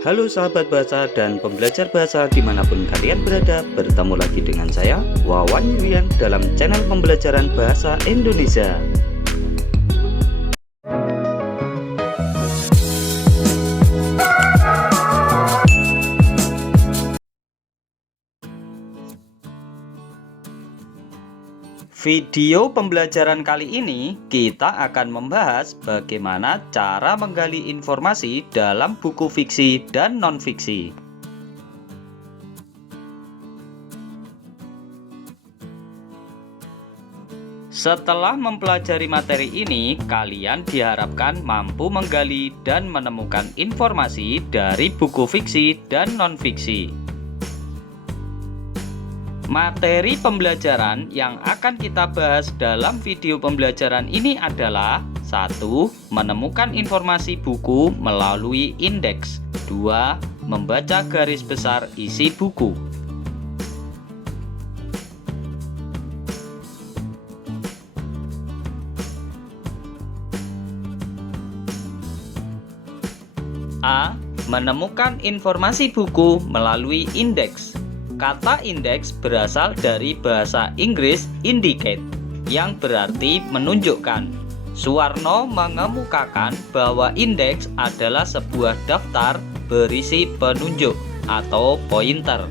Halo sahabat bahasa dan pembelajar bahasa dimanapun kalian berada, bertemu lagi dengan saya, Wawan Yulian, dalam channel pembelajaran bahasa Indonesia. Video pembelajaran kali ini kita akan membahas bagaimana cara menggali informasi dalam buku fiksi dan non-fiksi. Setelah mempelajari materi ini, kalian diharapkan mampu menggali dan menemukan informasi dari buku fiksi dan non-fiksi. Materi pembelajaran yang akan kita bahas dalam video pembelajaran ini adalah 1. Menemukan informasi buku melalui indeks. 2. Membaca garis besar isi buku. A. Menemukan informasi buku melalui indeks. Kata indeks berasal dari bahasa Inggris indicate, yang berarti menunjukkan. Suwarno mengemukakan bahwa indeks adalah sebuah daftar berisi penunjuk atau pointer.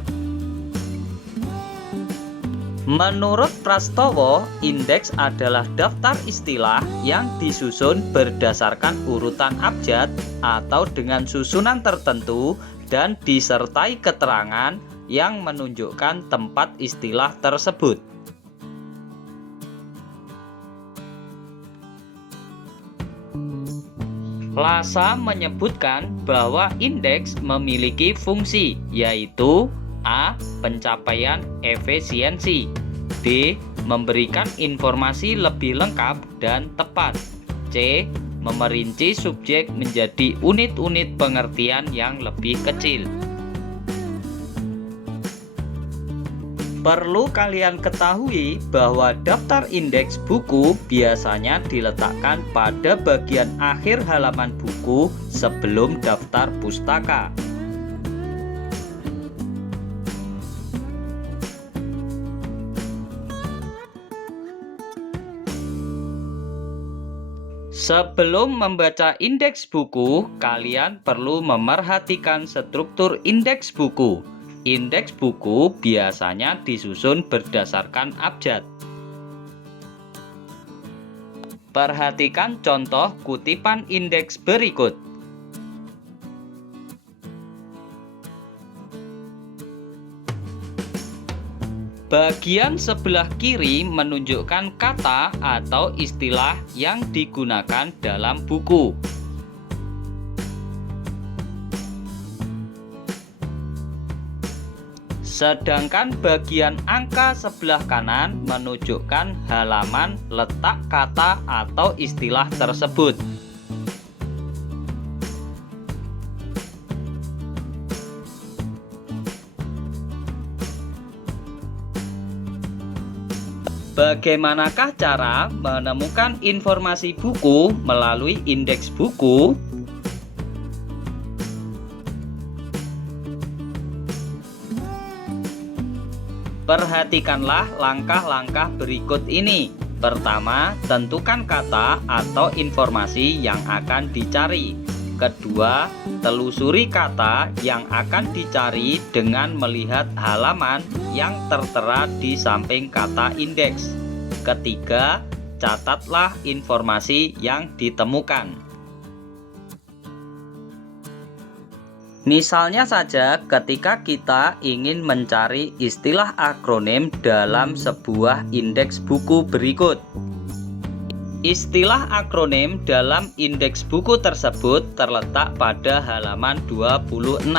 Menurut Prastowo, indeks adalah daftar istilah yang disusun berdasarkan urutan abjad atau dengan susunan tertentu dan disertai keterangan yang menunjukkan tempat istilah tersebut. Lasa menyebutkan bahwa indeks memiliki fungsi, yaitu A. Pencapaian efisiensi, B. Memberikan informasi lebih lengkap dan tepat, C. Memerinci subjek menjadi unit-unit pengertian yang lebih kecil. Perlu kalian ketahui bahwa daftar indeks buku biasanya diletakkan pada bagian akhir halaman buku sebelum daftar pustaka. Sebelum membaca indeks buku, kalian perlu memerhatikan struktur indeks buku. Indeks buku biasanya disusun berdasarkan abjad. Perhatikan contoh kutipan indeks berikut. Bagian sebelah kiri menunjukkan kata atau istilah yang digunakan dalam buku. Sedangkan bagian angka sebelah kanan menunjukkan halaman letak kata atau istilah tersebut. Bagaimanakah cara menemukan informasi buku melalui indeks buku? Perhatikanlah langkah-langkah berikut ini. Pertama, tentukan kata atau informasi yang akan dicari. Kedua, telusuri kata yang akan dicari dengan melihat halaman yang tertera di samping kata indeks. Ketiga, catatlah informasi yang ditemukan. Misalnya saja ketika kita ingin mencari istilah akronim dalam sebuah indeks buku berikut. Istilah akronim dalam indeks buku tersebut terletak pada halaman 26.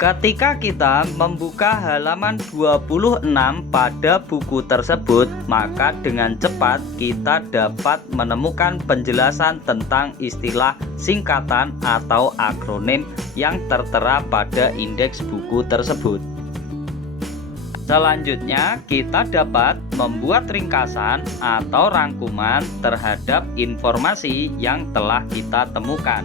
Ketika kita membuka halaman 26 pada buku tersebut, maka dengan cepat kita dapat menemukan penjelasan tentang istilah singkatan atau akronim yang tertera pada indeks buku tersebut. Selanjutnya, kita dapat membuat ringkasan atau rangkuman terhadap informasi yang telah kita temukan.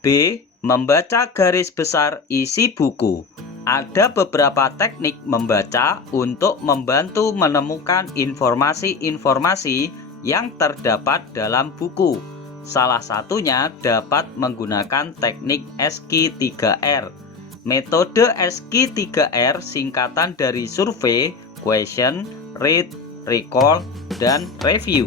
B. Membaca garis besar isi buku. Ada beberapa teknik membaca untuk membantu menemukan informasi-informasi yang terdapat dalam buku. Salah satunya dapat menggunakan teknik SQ3R. Metode SQ3R singkatan dari survei, question, read, recall, dan review.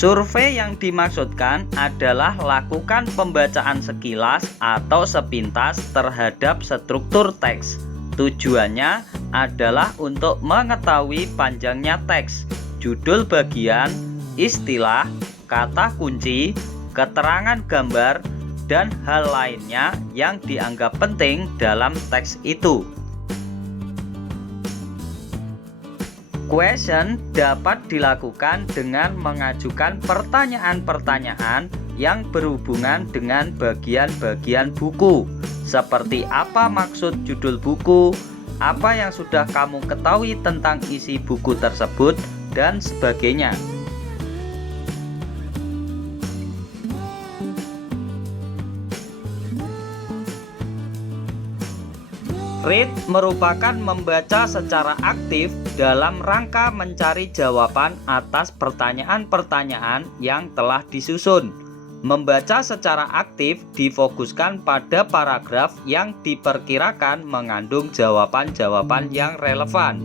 Survei yang dimaksudkan adalah lakukan pembacaan sekilas atau sepintas terhadap struktur teks. Tujuannya adalah untuk mengetahui panjangnya teks, judul bagian, istilah, kata kunci, keterangan gambar, dan hal lainnya yang dianggap penting dalam teks itu. Question dapat dilakukan dengan mengajukan pertanyaan-pertanyaan yang berhubungan dengan bagian-bagian buku, seperti apa maksud judul buku, apa yang sudah kamu ketahui tentang isi buku tersebut, dan sebagainya. Read merupakan membaca secara aktif dalam rangka mencari jawaban atas pertanyaan-pertanyaan yang telah disusun. Membaca secara aktif difokuskan pada paragraf yang diperkirakan mengandung jawaban-jawaban yang relevan.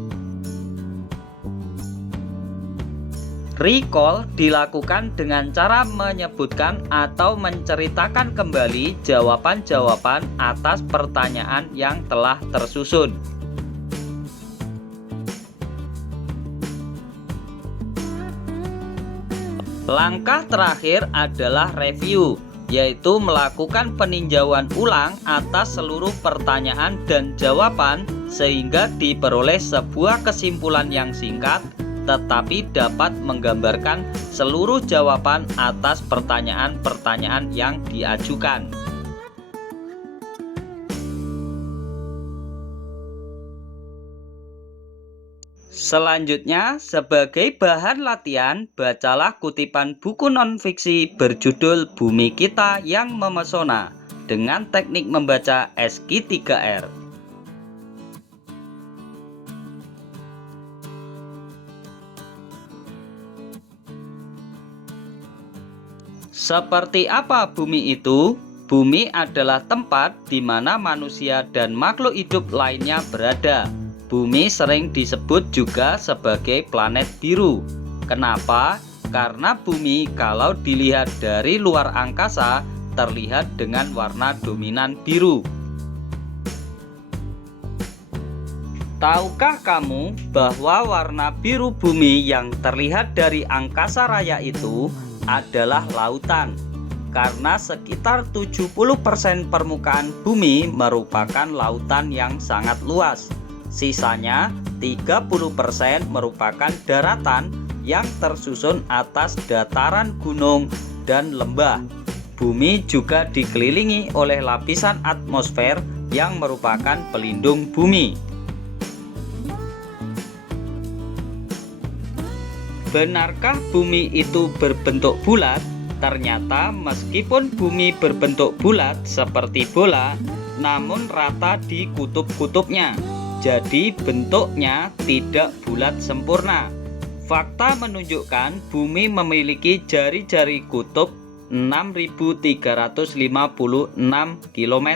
Recall dilakukan dengan cara menyebutkan atau menceritakan kembali jawaban-jawaban atas pertanyaan yang telah tersusun. Langkah terakhir adalah review, yaitu melakukan peninjauan ulang atas seluruh pertanyaan dan jawaban sehingga diperoleh sebuah kesimpulan yang singkat tetapi dapat menggambarkan seluruh jawaban atas pertanyaan-pertanyaan yang diajukan. Selanjutnya, sebagai bahan latihan, bacalah kutipan buku non-fiksi berjudul Bumi Kita yang Memesona dengan teknik membaca SQ3R. Seperti apa bumi itu? Bumi adalah tempat di mana manusia dan makhluk hidup lainnya berada. Bumi sering disebut juga sebagai planet biru. Kenapa? Karena bumi kalau dilihat dari luar angkasa terlihat dengan warna dominan biru. Tahukah kamu bahwa warna biru bumi yang terlihat dari angkasa raya itu adalah lautan? Karena sekitar 70% permukaan bumi merupakan lautan yang sangat luas. Sisanya 30% merupakan daratan yang tersusun atas dataran gunung dan lembah. Bumi juga dikelilingi oleh lapisan atmosfer yang merupakan pelindung bumi. Benarkah bumi itu berbentuk bulat? Ternyata meskipun bumi berbentuk bulat seperti bola, namun rata di kutub-kutubnya. Jadi bentuknya tidak bulat sempurna. Fakta menunjukkan bumi memiliki jari-jari kutub 6.356 km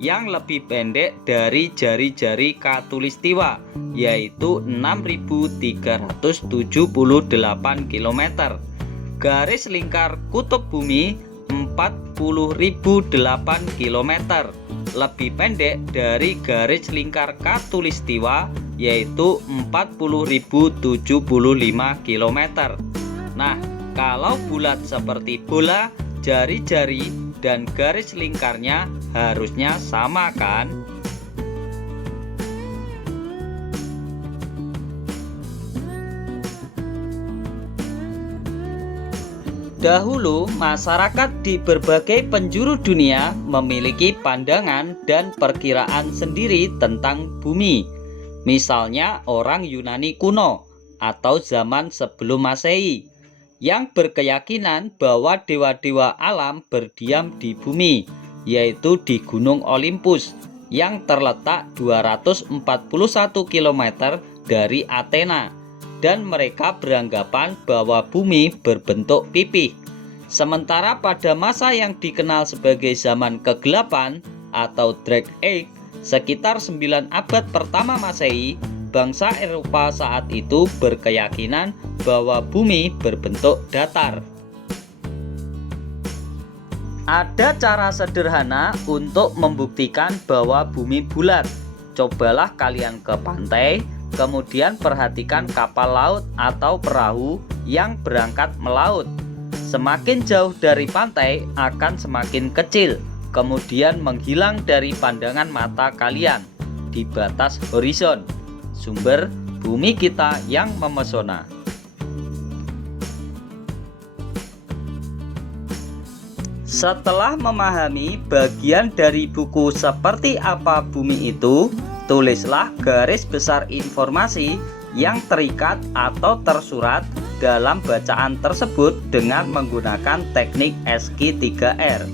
yang lebih pendek dari jari-jari khatulistiwa, yaitu 6.378 km. Garis lingkar kutub bumi 40.008 km, lebih pendek dari garis lingkar khatulistiwa, yaitu 40.075 km. Nah, kalau bulat seperti bola, jari-jari dan garis lingkarnya harusnya sama kan? Dahulu, masyarakat di berbagai penjuru dunia memiliki pandangan dan perkiraan sendiri tentang bumi. Misalnya orang Yunani kuno atau zaman sebelum Masehi yang berkeyakinan bahwa dewa-dewa alam berdiam di bumi, yaitu di Gunung Olympus yang terletak 241 km dari Athena. Dan mereka beranggapan bahwa bumi berbentuk pipih. Sementara pada masa yang dikenal sebagai zaman kegelapan atau Dark Age, sekitar 9 abad pertama Masehi, bangsa Eropa saat itu berkeyakinan bahwa bumi berbentuk datar. Ada cara sederhana untuk membuktikan bahwa bumi bulat. Cobalah kalian ke pantai, kemudian perhatikan kapal laut atau perahu yang berangkat melaut. Semakin jauh dari pantai akan semakin kecil, kemudian menghilang dari pandangan mata kalian di batas horizon. Sumber bumi kita yang memesona. Setelah memahami bagian dari buku seperti apa bumi itu, tulislah garis besar informasi yang terikat atau tersurat dalam bacaan tersebut dengan menggunakan teknik SQ3R.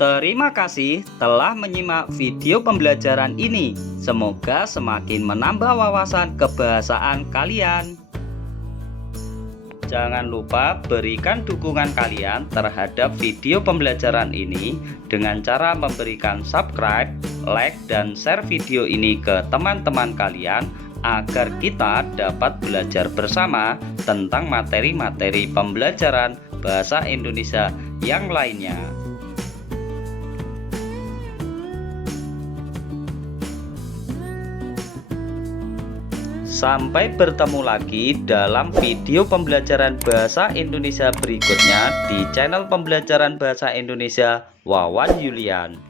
Terima kasih telah menyimak video pembelajaran ini. Semoga semakin menambah wawasan kebahasaan kalian. Jangan lupa berikan dukungan kalian terhadap video pembelajaran ini dengan cara memberikan subscribe, like, dan share video ini ke teman-teman kalian agar kita dapat belajar bersama tentang materi-materi pembelajaran bahasa Indonesia yang lainnya. Sampai bertemu lagi dalam video pembelajaran bahasa Indonesia berikutnya di channel pembelajaran bahasa Indonesia Wawan Yulian.